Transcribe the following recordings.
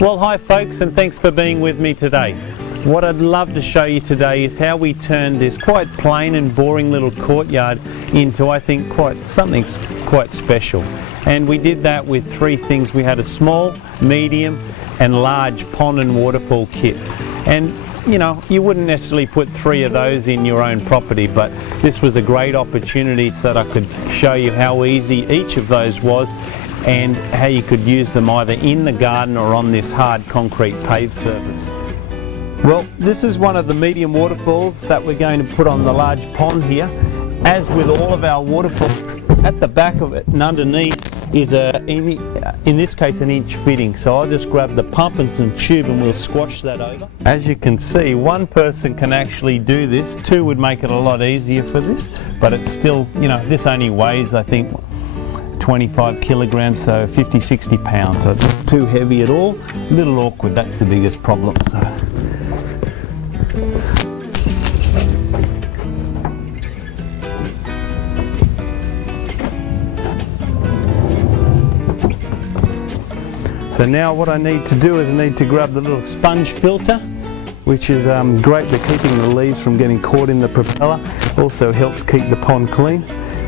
Well, hi folks, and thanks for being with me today. What I'd love to show you today is how we turned this quite plain and boring little courtyard into, I think, something quite special. And we did that with three things. We had a small, medium and large pond and waterfall kit. And you know, you wouldn't necessarily put three of those in your own property, but this was a great opportunity so that I could show you how easy each of those was and how you could use them either in the garden or on this hard concrete paved surface. Well, this is one of the medium waterfalls that we're going to put on the large pond here. As with all of our waterfalls, at the back of it and underneath is in this case an inch fitting. So I'll just grab the pump and some tube and we'll squash that over. As you can see, one person can actually do this. Two would make it a lot easier for this, but it's still, you know, this only weighs, I think, 25 kilograms, so 50-60 pounds, so it's not too heavy at all. A little awkward, that's the biggest problem. So now what I need to do is I need to grab the little sponge filter, which is great for keeping the leaves from getting caught in the propeller. Also helps keep the pond clean.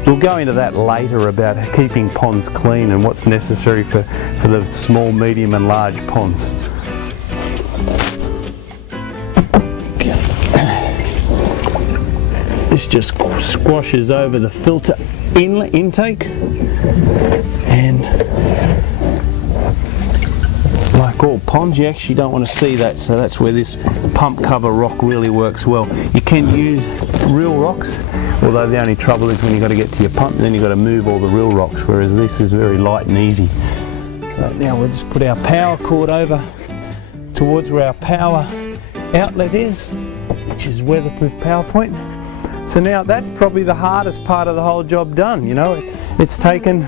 We'll go into that later about keeping ponds clean and what's necessary for the small, medium and large ponds. Okay. This just squashes over the filter inlet intake, and like all ponds, you actually don't want to see that, so that's where this pump cover rock really works well. You can use real rocks, although the only trouble is when you've got to get to your pump, then you've got to move all the real rocks, whereas this is very light and easy. So now we'll just put our power cord over towards where our power outlet is, which is weatherproof power point. So now that's probably the hardest part of the whole job done. You know, it's taken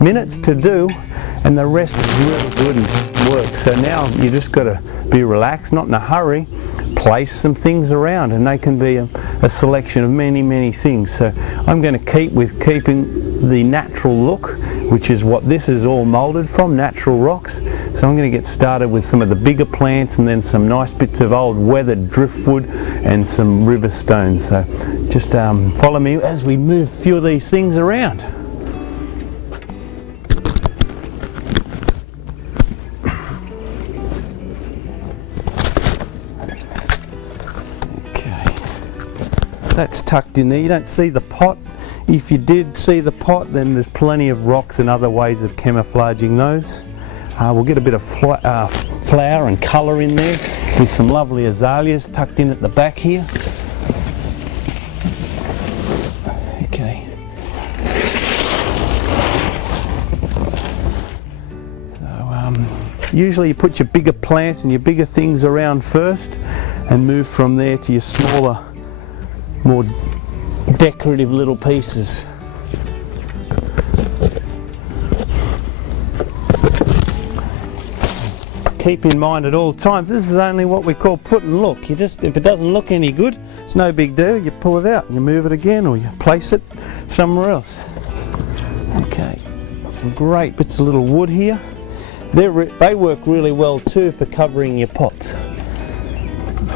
minutes to do, and the rest is really good and work. So now you just got to be relaxed, not in a hurry, place some things around, and they can be a selection of many things. So I'm going to keep with keeping the natural look, which is what this is all moulded from, natural rocks. So I'm going to get started with some of the bigger plants and then some nice bits of old weathered driftwood and some river stones. So just follow me as we move a few of these things around. That's tucked in there. You don't see the pot. If you did see the pot, then there's plenty of rocks and other ways of camouflaging those. We'll get a bit of flower and colour in there with some lovely azaleas tucked in at the back here. Okay. So usually you put your bigger plants and your bigger things around first and move from there to your smaller, more decorative little pieces. Keep in mind at all times, this is only what we call put and look. If it doesn't look any good, it's no big deal. You pull it out and you move it again, or you place it somewhere else. Okay, some great bits of little wood here. They work really well too for covering your pots.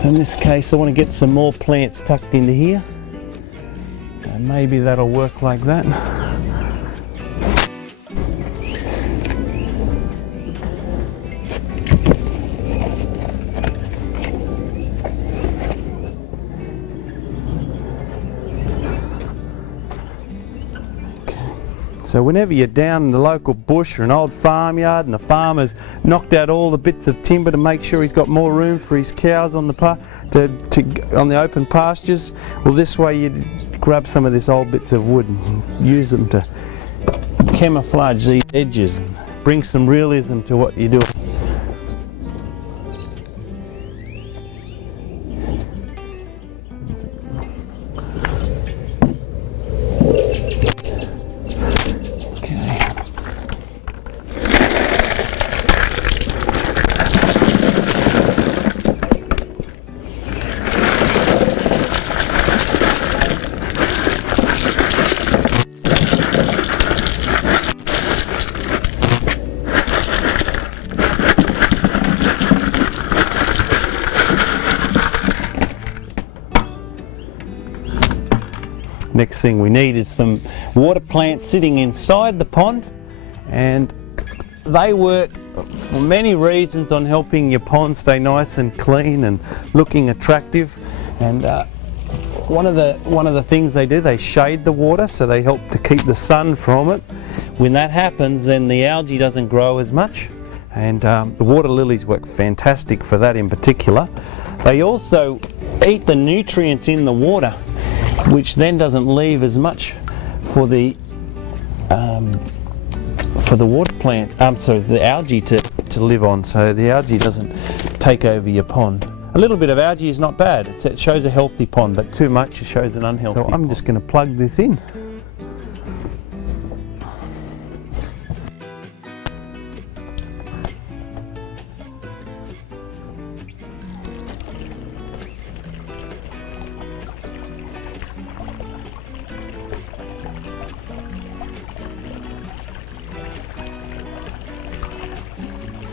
So in this case I want to get some more plants tucked into here. So maybe that'll work like that. So whenever you're down in the local bush or an old farmyard and the farmer's knocked out all the bits of timber to make sure he's got more room for his cows on the open pastures, well, this way you grab some of this old bits of wood and use them to camouflage these edges and bring some realism to what you're doing. next thing we need is some water plants sitting inside the pond, and they work for many reasons on helping your pond stay nice and clean and looking attractive. And one of the things they do, they shade the water, so they help to keep the sun from it. When that happens, then the algae doesn't grow as much, and the water lilies work fantastic for that in particular. They also eat the nutrients in the water, which then doesn't leave as much for the water plant, the algae to live on, so the algae doesn't take over your pond. A little bit of algae is not bad. It shows a healthy pond, but too much shows an unhealthy pond. So I'm just going to plug this in.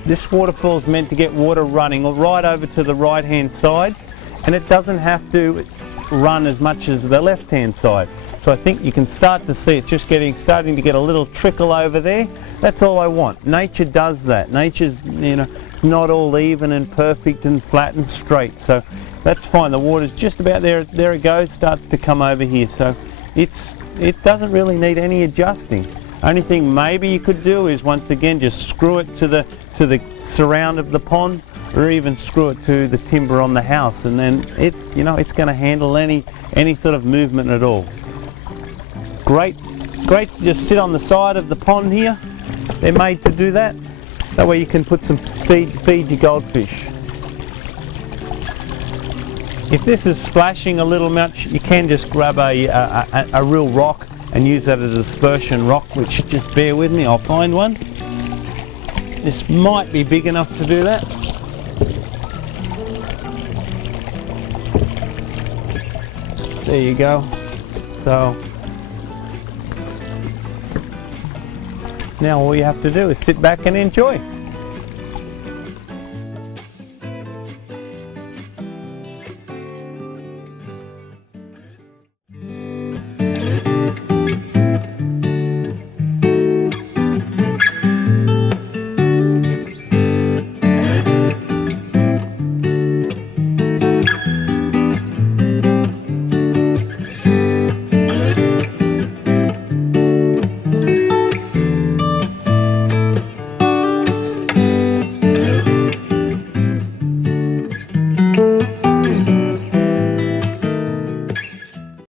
This waterfall is meant to get water running right over to the right hand side, and it doesn't have to run as much as the left hand side. So I think you can start to see it's just starting to get a little trickle over there. That's all I want. Nature does that. Nature's, not all even and perfect and flat and straight. So that's fine. The water's just about there. There it goes. Starts to come over here. So it doesn't really need any adjusting. Only thing maybe you could do is once again just screw it to the surround of the pond, or even screw it to the timber on the house, and then it's going to handle any sort of movement at all. Great to just sit on the side of the pond here. They're made to do that. That way you can put some feed your goldfish. If this is splashing a little much, you can just grab a real rock and use that as a dispersion rock, which, just bear with me, I'll find one. This might be big enough to do that. There you go. So now all you have to do is sit back and enjoy.